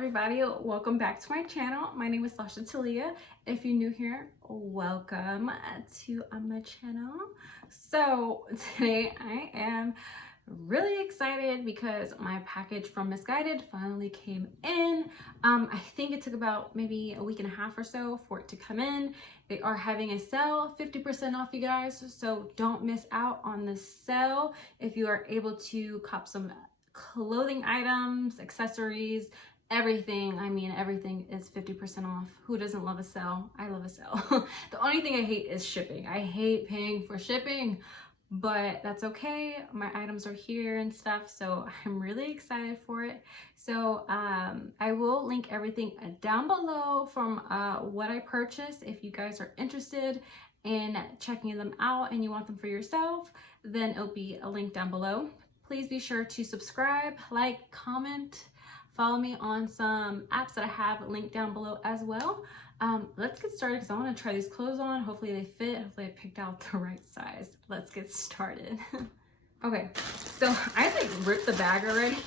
everybody, welcome back to my channel. My name is Sasha Talia. If you're new here, welcome to my channel. So today I am really excited because my package from Missguided finally came in. I think it took about maybe a week and a half or so for it to come in. They are having a sale, 50% off, you guys, so don't miss out on the sale. If you are able to cop some clothing items, accessories, everything. I mean, everything is 50% off. Who doesn't love a sale? I love a sale. The only thing I hate is shipping. I hate paying for shipping, but that's okay. My items are here and stuff, so I'm really excited for it. So I will link everything down below from what I purchased. If you guys are interested in checking them out and you want them for yourself, then it'll be a link down below. Please be sure to subscribe, like, comment, follow me on some apps that I have linked down below as well. Let's get started because I want to try these clothes on. Hopefully they fit. Hopefully I picked out the right size. Let's get started. Okay, so I like ripped the bag already.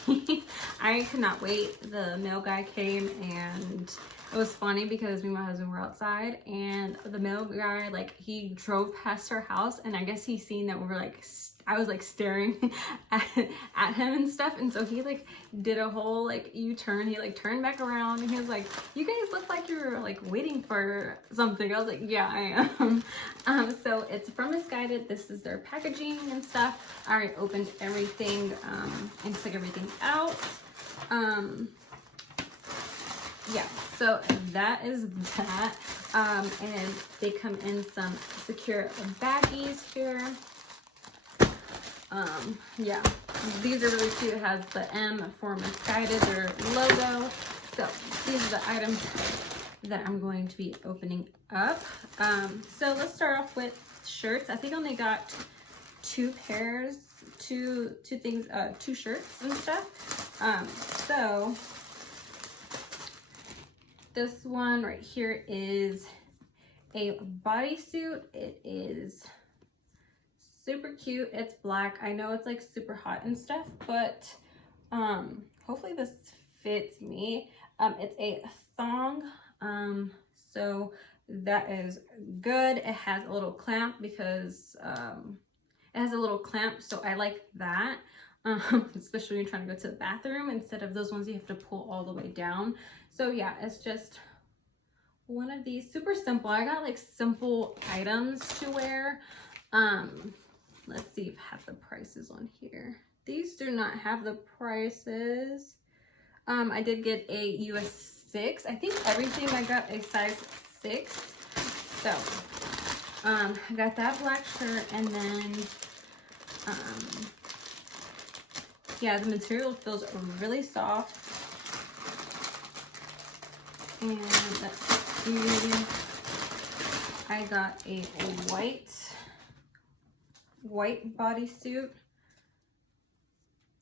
I could not wait. The mail guy came and it was funny because me and my husband were outside and the mail guy, like, he drove past our house and I guess he seen that we were like, I was like staring at him and stuff, and so he like did a whole like U-turn. He like turned back around and he was like, "You guys look like you're like waiting for something." I was like, "Yeah, I am." So it's from Missguided. This is their packaging and stuff. I already opened everything and took everything out. Yeah, so that is that. And they come in some secure baggies here. Yeah, these are really cute. It has the M for Missguided, their logo. So these are the items that I'm going to be opening up. So let's start off with shirts. I think I only got two shirts and stuff. So this one right here is a bodysuit. It is super cute. It's black. I know it's like super hot and stuff, but hopefully this fits me. It's a thong, so that is good. It has a little clamp because it has a little clamp, so I like that. Especially when you're trying to go to the bathroom instead of those ones you have to pull all the way down. So yeah, it's just one of these, super simple. I got like simple items to wear. Let's see if I have the prices on here. These do not have the prices. I did get a US 6. I think everything I got a size 6. So, I got that black shirt, and then, yeah, the material feels really soft. And let's see, I got a white bodysuit,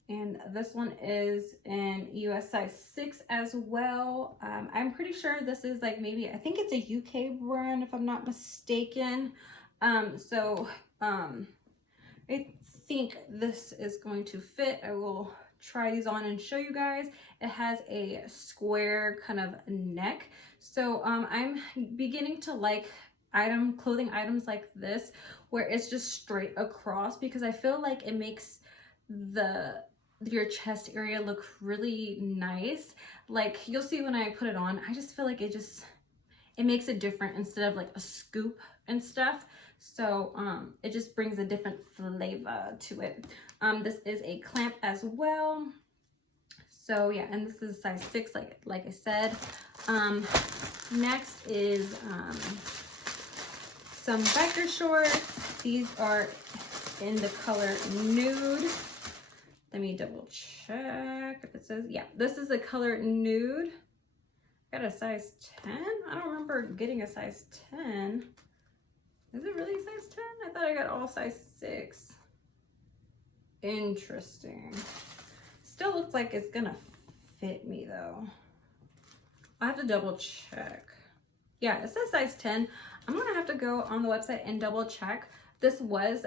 and this one is in US size 6 as well. I'm pretty sure this is like, maybe, I think it's a UK brand if I'm not mistaken. I think this is going to fit. I will try these on and show you guys. It has a square kind of neck, so I'm beginning to like clothing items like this where it's just straight across, because I feel like it makes your chest area look really nice. Like, you'll see when I put it on, I just feel like it makes it different instead of like a scoop and stuff. So it just brings a different flavor to it. This is a clamp as well. So yeah, and this is size 6, like I said. Next is some biker shorts. These are in the color nude. Let me double check if it says, yeah, this is the color nude. Got a size 10. I don't remember getting a size 10. Is it really size 10? I thought I got all size 6. Interesting. Still looks like it's gonna fit me though. I have to double check. Yeah, it says size 10. I'm gonna have to go on the website and double check. This was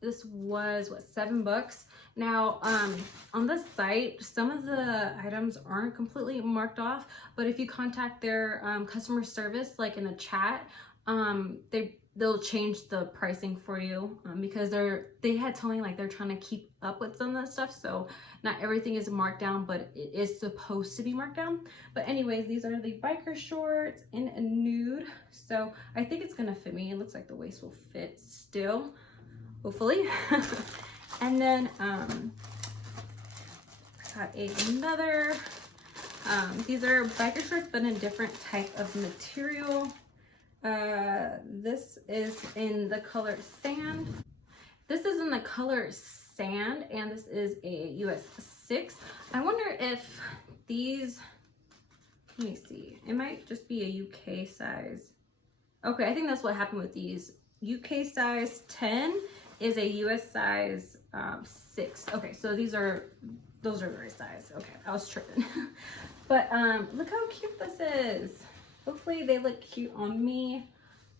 This was what, $7. Now on the site, some of the items aren't completely marked off, but if you contact their customer service, like in the chat, they'll change the pricing for you, because they had told me like they're trying to keep up with some of that stuff, so not everything is marked down, but it is supposed to be marked down. But anyways, these are the biker shorts in a nude, so I think it's gonna fit me. It looks like the waist will fit still, hopefully. And then I got another, these are biker shorts but in a different type of material. This is in the color sand. This is in the color sand, and this is a US 6. I wonder if these, let me see, it might just be a UK size. Okay, I think that's what happened with these. UK size 10 is a US size 6. Okay, so those are the right size. Okay, I was tripping. But look how cute this is. Hopefully they look cute on me.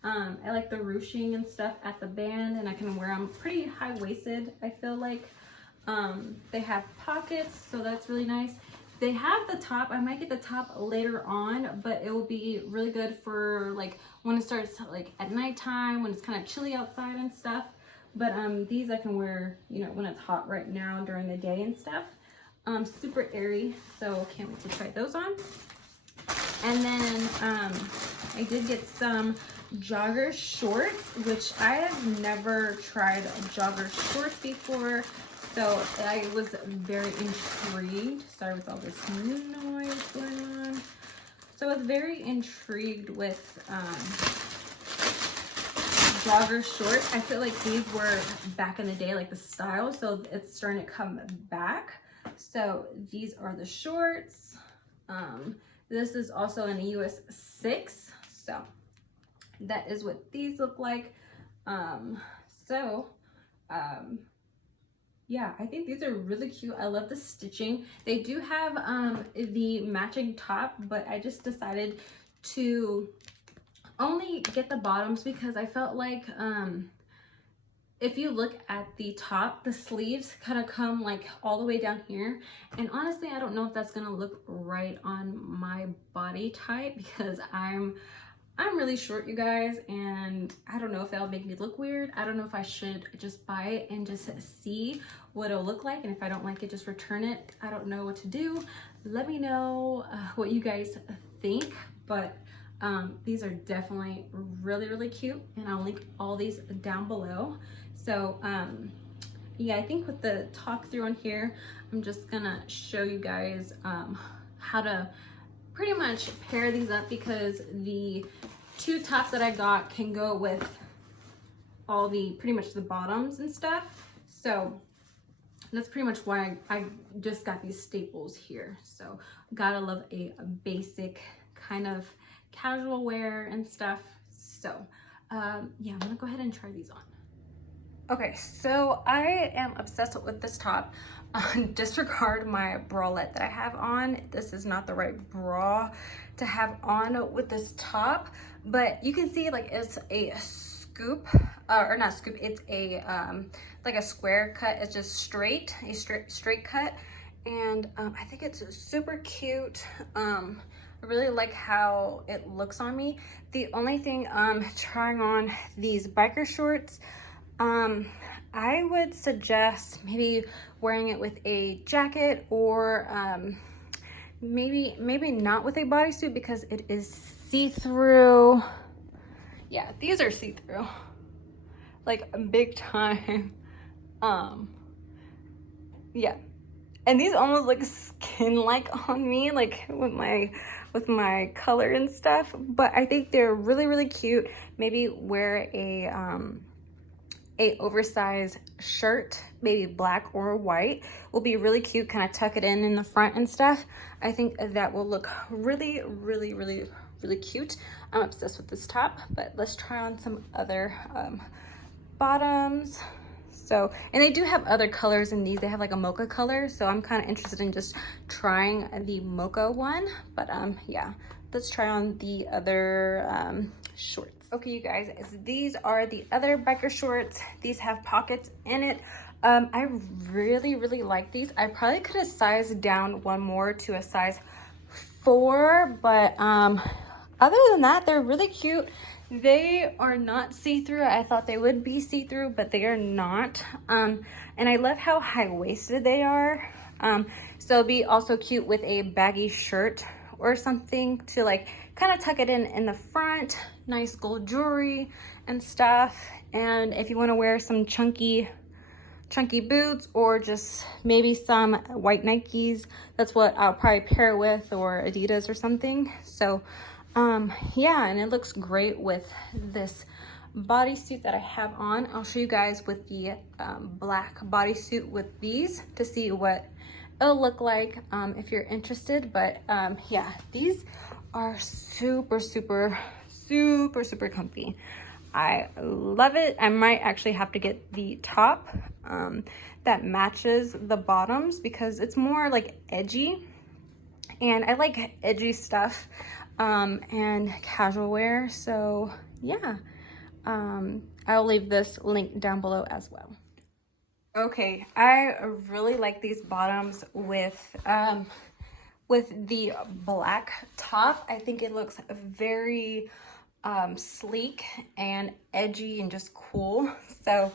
I like the ruching and stuff at the band, and I can wear them pretty high-waisted, I feel like. They have pockets, so that's really nice. They have the top. I might get the top later on, but it will be really good for like when it starts like at nighttime, when it's kind of chilly outside and stuff. But these I can wear, you know, when it's hot right now during the day and stuff. Super airy, so can't wait to try those on. And then I did get some jogger shorts, which I have never tried jogger shorts before, so I was very intrigued. Sorry with all this noise going on. So I was very intrigued with jogger shorts. I feel like these were back in the day, like the style, so it's starting to come back. So these are the shorts. This is also in a US 6, so that is what these look like. Yeah, I think these are really cute. I love the stitching. They do have the matching top, but I just decided to only get the bottoms because I felt like if you look at the top, the sleeves kind of come like all the way down here, and honestly I don't know if that's gonna look right on my body type because I'm really short, you guys, and I don't know if that'll make me look weird. I don't know if I should just buy it and just see what it'll look like, and if I don't like it, just return it. I don't know what to do. Let me know what you guys think, but these are definitely really cute, and I'll link all these down below. So yeah, I think with the talk through on here, I'm just gonna show you guys how to pretty much pair these up, because the two tops that I got can go with all the pretty much the bottoms and stuff. So that's pretty much why I just got these staples here. So gotta love a basic kind of casual wear and stuff. So yeah, I'm gonna go ahead and try these on. Okay, so I am obsessed with this top. Disregard my bralette that I have on. This is not the right bra to have on with this top, but you can see like it's a scoop, or not scoop, it's a like a square cut. It's just straight, a straight cut, and I think it's super cute. I really like how it looks on me. The only thing trying on these biker shorts, I would suggest maybe wearing it with a jacket, or maybe not with a bodysuit because it is see-through. Yeah, these are see-through, like big time. Yeah, and these almost look skin-like on me, like with my color and stuff, but I think they're really cute. Maybe wear a oversized shirt, maybe black or white, will be really cute. Kind of tuck it in the front and stuff. I think that will look really cute. I'm obsessed with this top, but let's try on some other bottoms. So, and they do have other colors in these. They have like a mocha color, so I'm kind of interested in just trying the mocha one. But yeah, let's try on the other shorts. Okay, you guys, these are the other biker shorts. These have pockets in it. I really like these. I probably could have sized down one more to a size 4, but other than that, they're really cute. They are not see-through. I thought they would be see-through, but they are not. And I love how high-waisted they are. So it'd be also cute with a baggy shirt or something to like kind of tuck it in the front. Nice gold jewelry and stuff. And if you want to wear some chunky boots or just maybe some white Nikes, that's what I'll probably pair it with, or Adidas or something. So yeah, and it looks great with this bodysuit that I have on. I'll show you guys with the black bodysuit with these to see what it'll look like if you're interested. But yeah, these are super comfy. I love it. I might actually have to get the top that matches the bottoms because it's more like edgy, and I like edgy stuff and casual wear. So yeah, I'll leave this link down below as well. Okay, I really like these bottoms with the black top. I think it looks very sleek and edgy and just cool. So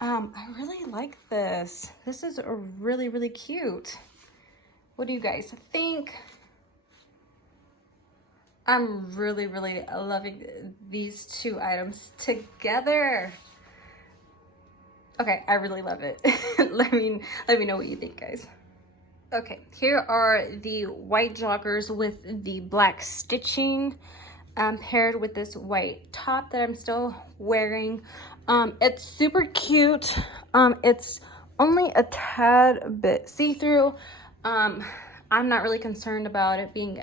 I really like this. This is really cute. What do you guys think? I'm really loving these two items together. Okay, I really love it. let me know what you think, guys. Okay, here are the white joggers with the black stitching paired with this white top that I'm still wearing. It's super cute. It's only a tad bit see-through. I'm not really concerned about it being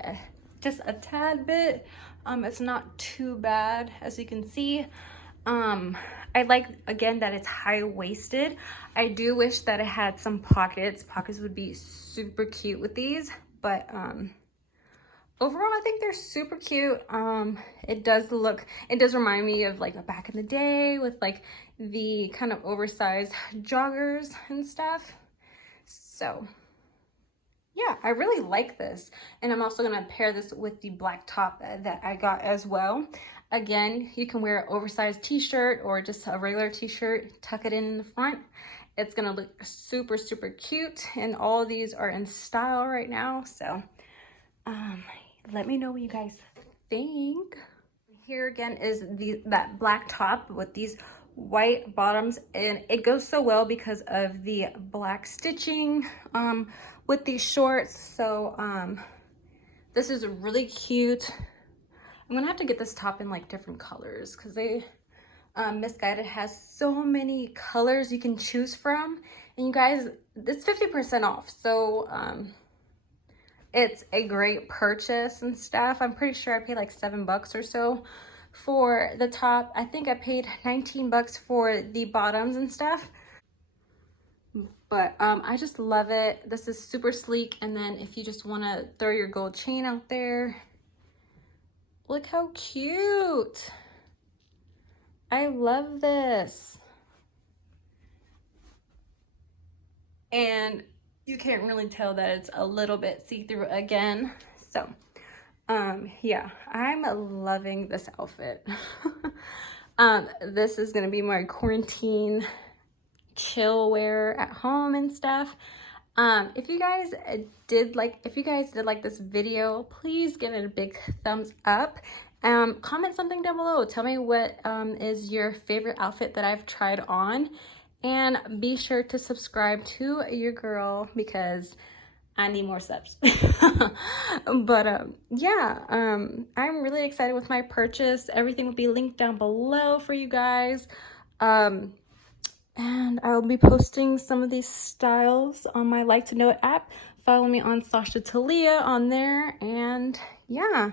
just a tad bit. It's not too bad, as you can see. I like, again, that it's high-waisted. I do wish that it had some pockets. Pockets would be super cute with these, but overall, I think they're super cute. It does remind me of like back in the day with like the kind of oversized joggers and stuff. So yeah, I really like this. And I'm also gonna pair this with the black top that I got as well. Again, you can wear an oversized t-shirt or just a regular t-shirt, tuck it in the front. It's gonna look super cute, and all of these are in style right now. So let me know what you guys think. Here again is that black top with these white bottoms, and it goes so well because of the black stitching with these shorts. So this is really cute. I'm gonna have to get this top in like different colors because they Missguided has so many colors you can choose from, and you guys, it's 50% off. So it's a great purchase and stuff. I'm pretty sure I paid like $7 or so for the top. I think I paid $19 for the bottoms and stuff. But I just love it. This is super sleek. And then if you just want to throw your gold chain out there, look how cute. I love this. And you can't really tell that it's a little bit see-through again. So yeah, I'm loving this outfit. This is gonna be my quarantine chill wear at home and stuff. If you guys did like this video, please give it a big thumbs up. Comment something down below. Tell me what is your favorite outfit that I've tried on, and be sure to subscribe to your girl because I need more subs. But yeah, I'm really excited with my purchase. Everything will be linked down below for you guys. And I'll be posting some of these styles on my Like to Know It app. Follow me on Sasha Talia on there. And yeah,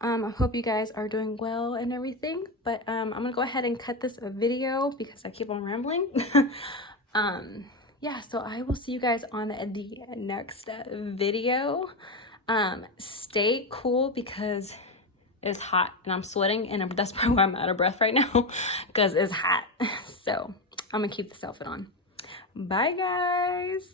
I hope you guys are doing well and everything. But I'm gonna go ahead and cut this video because I keep on rambling. Yeah, so I will see you guys on the next video. Stay cool because It's hot and I'm sweating, and that's probably why I'm out of breath right now because it's hot. So I'm gonna keep this outfit on. Bye guys.